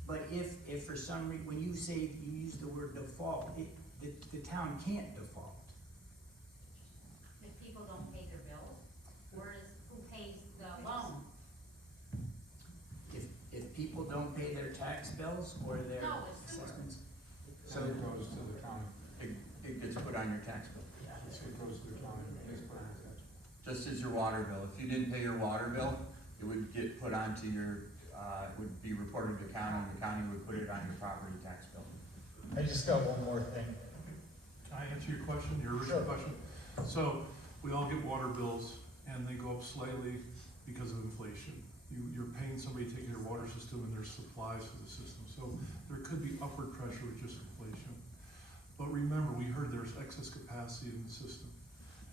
But if for some reason, when you say you use the word default, the town can't default. If people don't pay their bills, who pays the loan? If people don't pay their tax bills or their No, it's sewer. assessments. So it goes to the county. It gets put on your tax bill. So it goes to just as your water bill. If you didn't pay your water bill, it would get put onto your, it would be reported to the county, and the county would put it on your property tax bill. I just got one more thing. Can I answer your question, your original question? So, we all get water bills, and they go up slightly because of inflation. You're paying somebody to take care of your water system, and there's supplies to the system. So, there could be upward pressure with just inflation. But remember, we heard there's excess capacity in the system.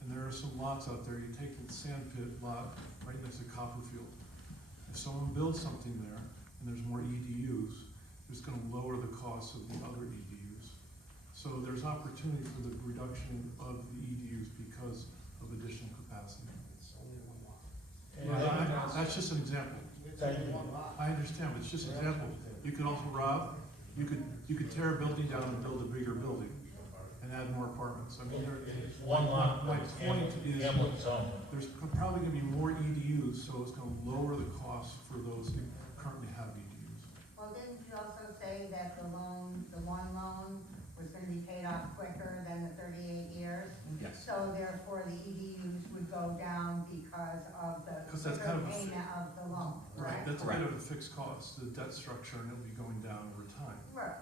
And there are some lots out there, you take the sand pit lot right next to Copperfield. If someone builds something there, and there's more EDUs, it's gonna lower the cost of the other EDUs. So there's opportunity for the reduction of the EDUs because of additional capacity. That's just an example. I understand, but it's just an example. You could also, Rob, you could tear a building down and build a bigger building and add more apartments. I mean, It's one lot, my point is, Hamlet zone. there's probably gonna be more EDUs, so it's gonna lower the cost for those who currently have EDUs. Well, didn't you also say that the loan, the one loan was gonna be paid off quicker than the 38 years? Yes. So therefore, the EDUs would go down because of the Because that's kind of a payment of the loan, Right, right? that's a bit of a fixed cost, the debt structure, and it'll be going down over time. Right,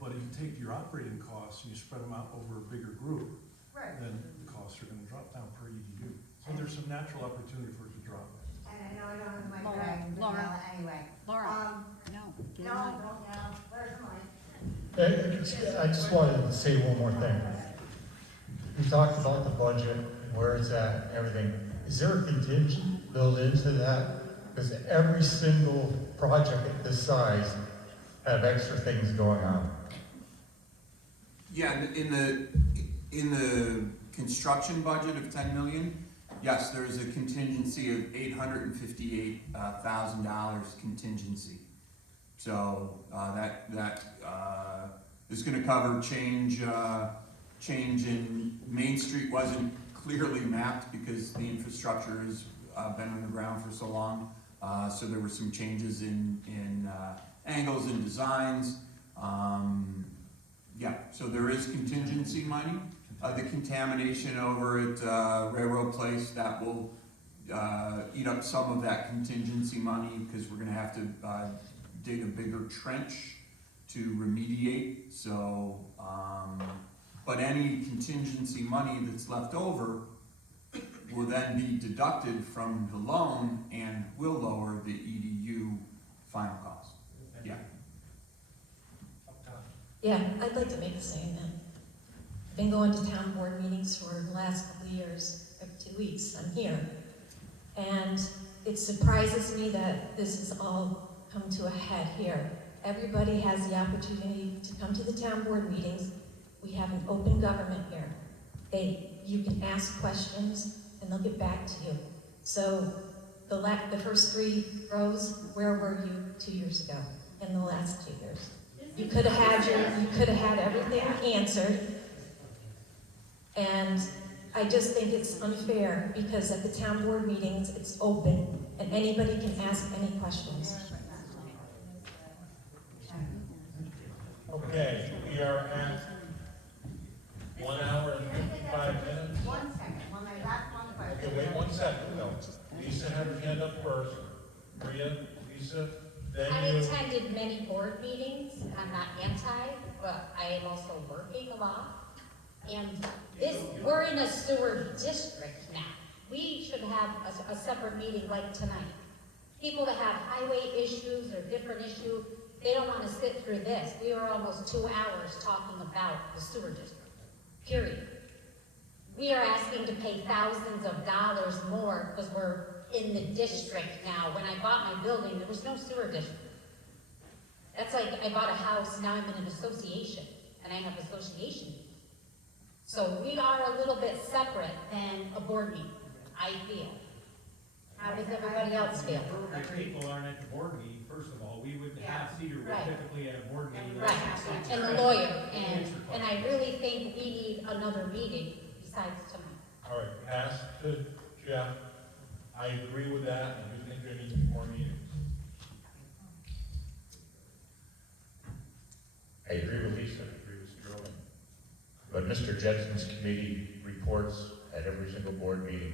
But if you take your operating costs and you spread them out over a bigger group, right. then the costs are gonna drop down per EDU. So there's some natural opportunity for it to drop. And I know I don't have my Laura, dragons, but Laura. well, anyway. Laura, no, get No, it on. don't now, where's the mic? I just wanted to say one more thing. We talked about the budget, and where it's at, and everything. Is there a contingent built into that? Because every single project at this size have extra things going on. Yeah, in the construction budget of 10 million, yes, there is a contingency of $858,000 contingency. So, that is gonna cover change in Main Street wasn't clearly mapped because the infrastructure has been on the ground for so long. So there were some changes in angles and designs. Yeah, so there is contingency money. The contamination over at Railroad Place, that will eat up some of that contingency money because we're gonna have to dig a bigger trench to remediate. So, but any contingency money that's left over will then be deducted from the loan and will lower the EDU final cost. Yeah. Yeah, I'd like to make a statement. I've been going to town board meetings for the last couple of years, every 2 weeks, I'm here. And it surprises me that this has all come to a head here. Everybody has the opportunity to come to the town board meetings. We have an open government here. You can ask questions and they'll get back to you. So the first 3 rows, where were you 2 years ago and the last 2 years? You could have had everything answered. And I just think it's unfair because at the town board meetings, it's open and anybody can ask any questions. Okay, we are at 1 hour and 55 minutes. 1 second, when I got one question. Okay, wait 1 second, no. Lisa had her hand up first. Maria, Lisa, then I you. attended many board meetings, I'm not anti, but I am also working a lot. And we're in a sewer district now. We should have a separate meeting like tonight. People that have highway issues or different issues, they don't want to sit through this. We were almost 2 hours talking about the sewer district, period. We are asking to pay thousands of dollars more because we're in the district now. When I bought my building, there was no sewer district. That's like I bought a house, now I'm in an association, and I have association fees. So we are a little bit separate than a board meeting, I feel. How does everybody else feel? If people aren't at the board meeting, first of all, we wouldn't have Cedar, we're Right. typically at a board meeting. Right, and the lawyer, and I really think we need another meeting besides tonight. All right, pass to Jeff. I agree with that. I do think there needs to be more meetings. I agree with Lisa, I agree with Sterling. But Mr. Jensen's committee reports at every single board meeting,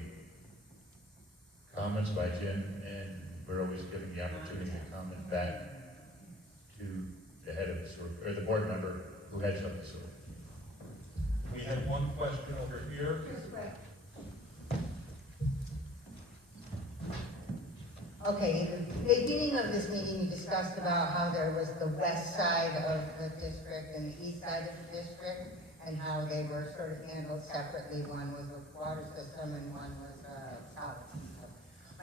comments by Jim, and we're always given the opportunity to comment back to the head of the sewer, or the board member who heads up the sewer. We had one question over here. Okay, in the beginning of this meeting, you discussed about how there was the west side of the district and the east side of the district, and how they were sort of handled separately. One was a water system and one was a solid system.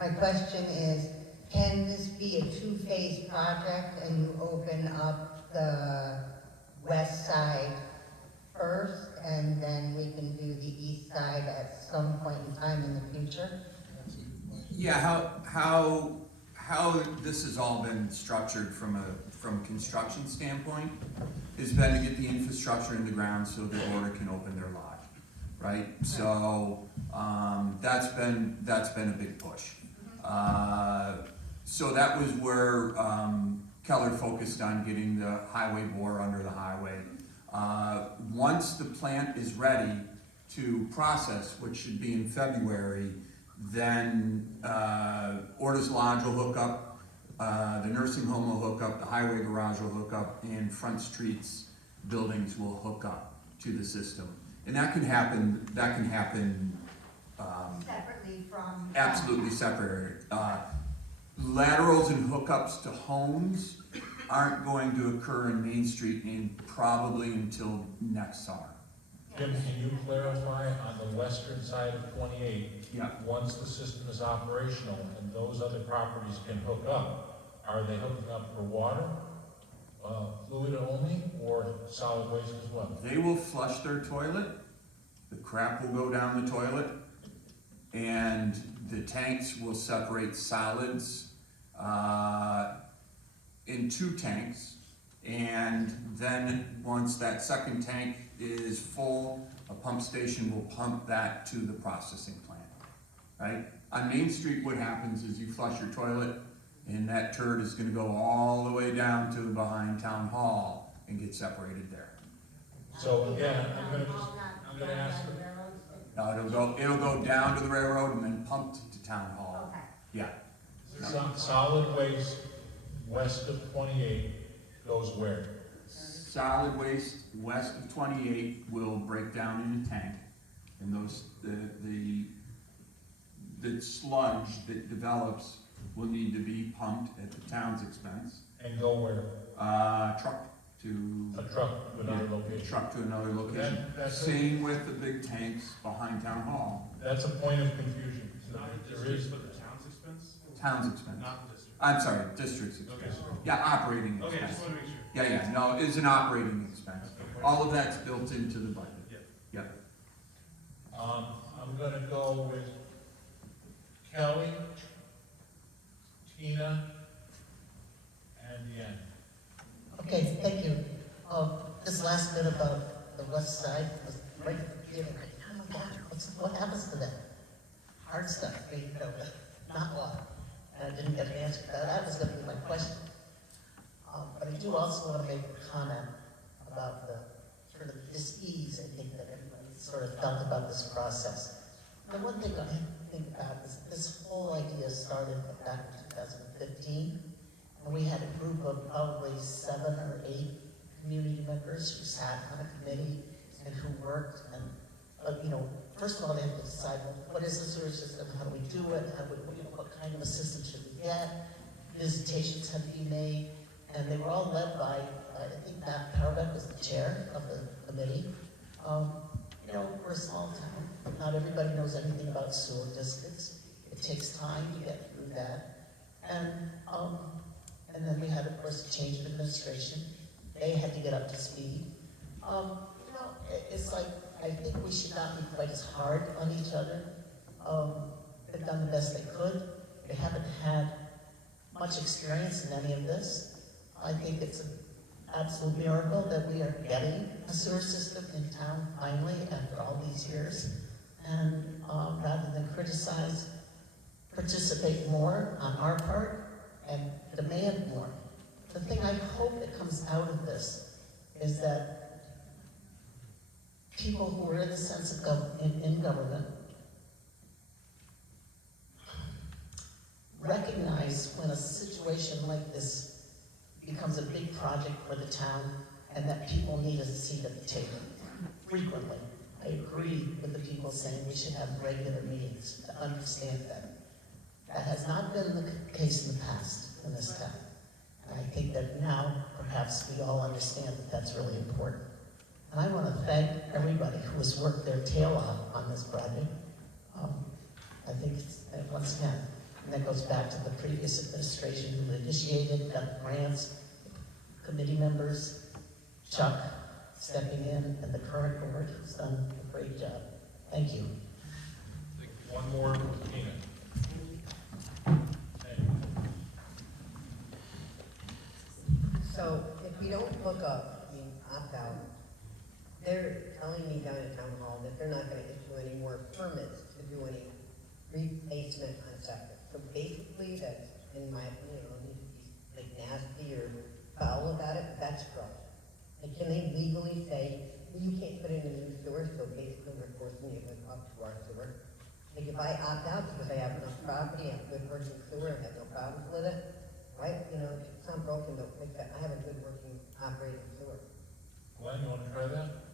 My question is, can this be a two-phase project and you open up the west side first, and then we can do the east side at some point in time in the future? Yeah, how this has all been structured from a construction standpoint has been to get the infrastructure in the ground so the order can open their lodge, right? So, that's been a big push. So that was where, Keller focused on getting the highway bore under the highway. Once the plant is ready to process, which should be in February, then Orta's Lodge will hook up, the nursing home will hook up, the highway garage will hook up, and Front Street's buildings will hook up to the system. And that can happen, Separately from? absolutely separate. Laterals and hookups to homes aren't going to occur in Main Street probably until next summer. Jim, can you clarify on the western side of 28? Yeah. Once the system is operational and those other properties can hook up, are they hooking up for water, fluid only, or solid waste as well? They will flush their toilet, the crap will go down the toilet, and the tanks will separate solids in 2 tanks. And then once that second tank is full, a pump station will pump that to the processing plant, right? On Main Street, what happens is you flush your toilet, and that turd is gonna go all the way down to behind Town Hall and get separated there. So again, I'm gonna ask, No, it'll go down to the railroad and then pumped to Town Hall. Okay. Yeah. solid waste west of 28 goes where? Solid waste west of 28 will break down in a tank, and the sludge that develops will need to be pumped at the town's expense. And go where? Truck to. A truck to another location. Truck to another location. Same with the big tanks behind Town Hall. That's a point of confusion. Not the district's, but the town's expense? Town's expense. Not the district. I'm sorry, district's expense. Okay. Yeah, operating expense. Okay, just wanna make sure. Yeah, no, it's an operating expense. All of that's built into the budget. Yeah. I'm gonna go with Kelly, Tina, and Yen. Okay, thank you. This last bit about the west side was right here. Oh my God, what happens to that? Hard stuff, not water. And I didn't get an answer to that. That was gonna be my question. But I do also want to make a comment about the sort of dis-ease, I think, that everybody sort of felt about this process. The one thing I think about is this whole idea started back in 2015, and we had a group of probably 7 or 8 community members who sat on a committee and who worked, and first of all, they had to decide, well, what is the sewer system, how do we do it, what kind of assistance should we get, visitations had to be made, and they were all led by, I think Matt Parbeck was the chair of the committee. We're a small town, not everybody knows anything about sewer districts. It takes time to get through that. And then we had, of course, a change of administration. They had to get up to speed. It's like, I think we should not be quite as hard on each other. They've done the best they could. They haven't had much experience in any of this. I think it's an absolute miracle that we are getting a sewer system in town finally after all these years. And rather than criticize, participate more on our part and demand more. The thing I hope that comes out of this is that people who are in the sense of in government recognize when a situation like this becomes a big project for the town and that people need a seat at the table frequently. I agree with the people saying we should have regular meetings to understand that. That has not been the case in the past in this town. And I think that now perhaps we all understand that that's really important. And I want to thank everybody who has worked their tail off on this project. I think, once again, and that goes back to the previous administration who initiated, got grants, committee members, Chuck stepping in, and the current board who's done a great job. Thank you. One more, Tina. So if we don't hook up, opt out, they're telling me down at town hall that they're not gonna issue any more permits to do any replacement on septic. So basically, that's, in my opinion, I don't need to be like nasty or foul about it, but that's corrupt. And can they legally say, well, you can't put in a new sewer, so basically we're forcing you to hook up to our sewer? Like if I opt out because I have enough property, I have good working sewer, I have no problems with it, right? You know, if it's not broken, don't fix it. I have a good working operating sewer. Glenn, you want to try that?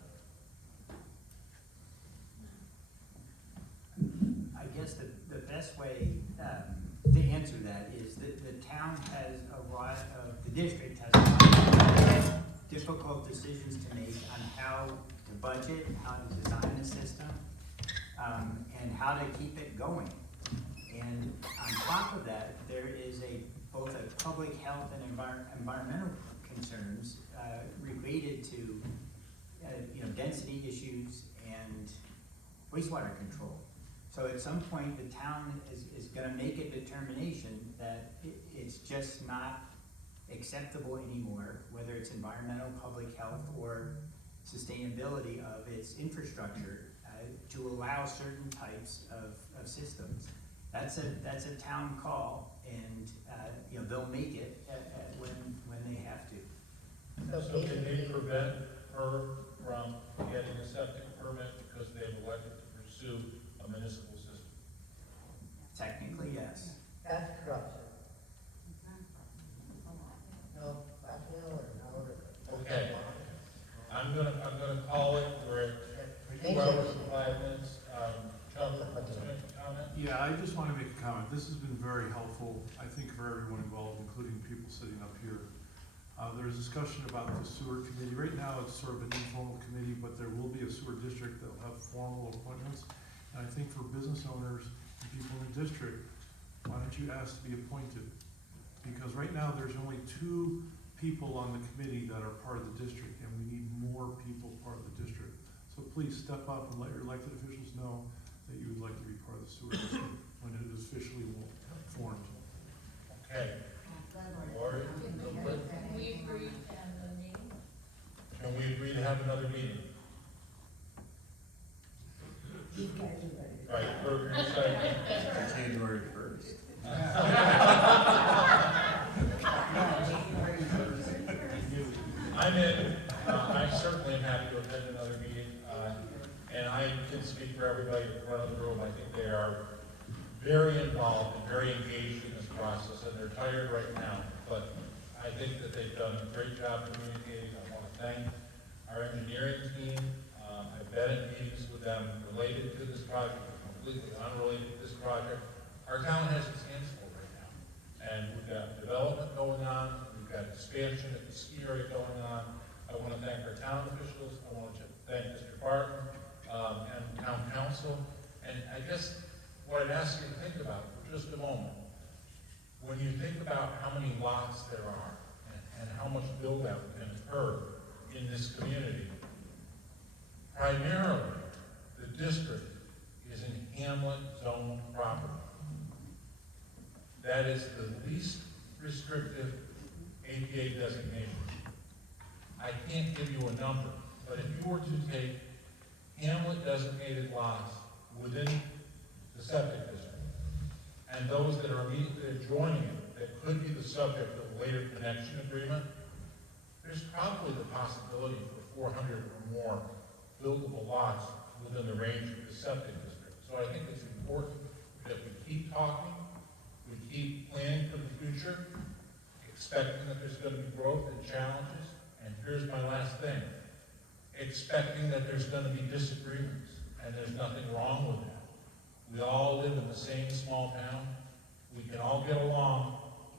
I guess the best way to answer that is that the town has a lot of, the district has a lot of difficult decisions to make on how to budget, how to design the system, and how to keep it going. And on top of that, there is both a public health and environmental concerns related to density issues and wastewater control. So at some point, the town is gonna make a determination that it's just not acceptable anymore, whether it's environmental, public health, or sustainability of its infrastructure, to allow certain types of systems. That's a town call, and they'll make it when they have to. So can they prevent her from getting a septic permit because they've elected to pursue a municipal system? Technically, yes. That's corruption. No, that's no, no. Okay. I'm gonna call it, we're at Thank 2 you. hours and 5 minutes. Chuck, would you make a comment? Yeah, I just want to make a comment. This has been very helpful, I think, for everyone involved, including people sitting up here. There's discussion about the sewer committee. Right now, it's sort of an informal committee, but there will be a sewer district that will have formal appointments. And I think for business owners and people in the district, why don't you ask to be appointed? Because right now, there's only 2 people on the committee that are part of the district, and we need more people part of the district. So please step up and let your elected officials know that you would like to be part of the sewer district when it is officially formed. Okay. Lori? Can we agree to have a meeting? Can we agree to have another meeting? Right, we're deciding. January 1st. I'm in, I certainly am happy to attend another meeting, and I can speak for everybody in front of the room. I think they are very involved and very engaged in this process, and they're tired right now, but I think that they've done a great job communicating. I want to thank our engineering team. I've been at meetings with them related to this project, completely unrelated to this project. Our town has its hands full right now, and we've got development going on, we've got expansion at the ski area going on. I want to thank our town officials, I want to thank Mr. Barton, and town council, and I guess what I'd ask you to think about for just a moment, when you think about how many lots there are and how much build-out can occur in this community, primarily the district is in Hamlet zone property. That is the least restrictive APA designation. I can't give you a number, but if you were to take Hamlet designated lots within the septic district, and those that are immediately adjoining it, that could be the subject of a later connection agreement, there's probably the possibility for 400 or more buildable lots within the range of the septic district. So I think it's important that we keep talking, we keep planning for the future, expecting that there's gonna be growth and challenges, and here's my last thing, expecting that there's gonna be disagreements, and there's nothing wrong with that. We all live in the same small town, we can all get along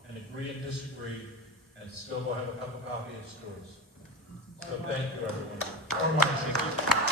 and agree and disagree, and still go have a cup of coffee at Stewart's. So thank you, everyone. Or my